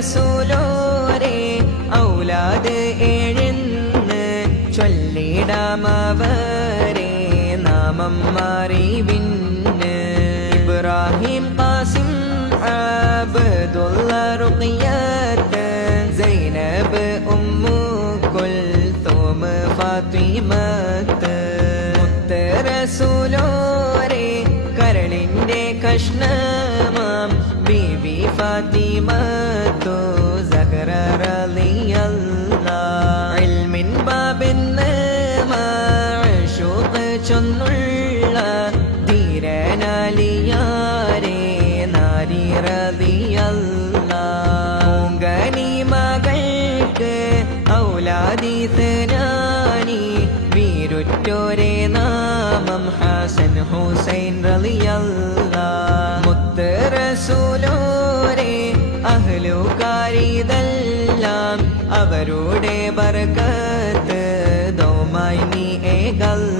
റസൂലോരെ ഔലാദ് ഏഴെന്ന് ചൊല്ലിടാമവരെ നാമം മാറി പിന്നെ ഇബ്രാഹിം ഖാസിം അബ്ദുള്ള റുഖിയത്ത് സൈനബ് ഉമ്മു കുൽഥൂം ഫാത്തിമത്ത് മുത്ത് റസൂലോരെ കരളിന്റെ കഷ്ണമാം ബീവി ഫാത്തിമത്തു സഹറ റളിയല്ലാഹ് ഇൽമിൻ ബാബെന്ന് മാശൂഖ് ചൊന്നുള്ള ധീരനാലിയാരെ നാരി റളിയല്ലാഹ് ഗനിമകൾക്ക് ഔലാദിസ്നാനി വീരുറ്റോരെ നാമം ഹസൻ ഹുസൈൻ റളിയല്ലാഹ് മുത്ത് റസൂലോരെ അഹ്ലുകാരിതെല്ലാം അവരുടെ ബർക്കത്ത് ദൗമായി നീ ഏകല്ല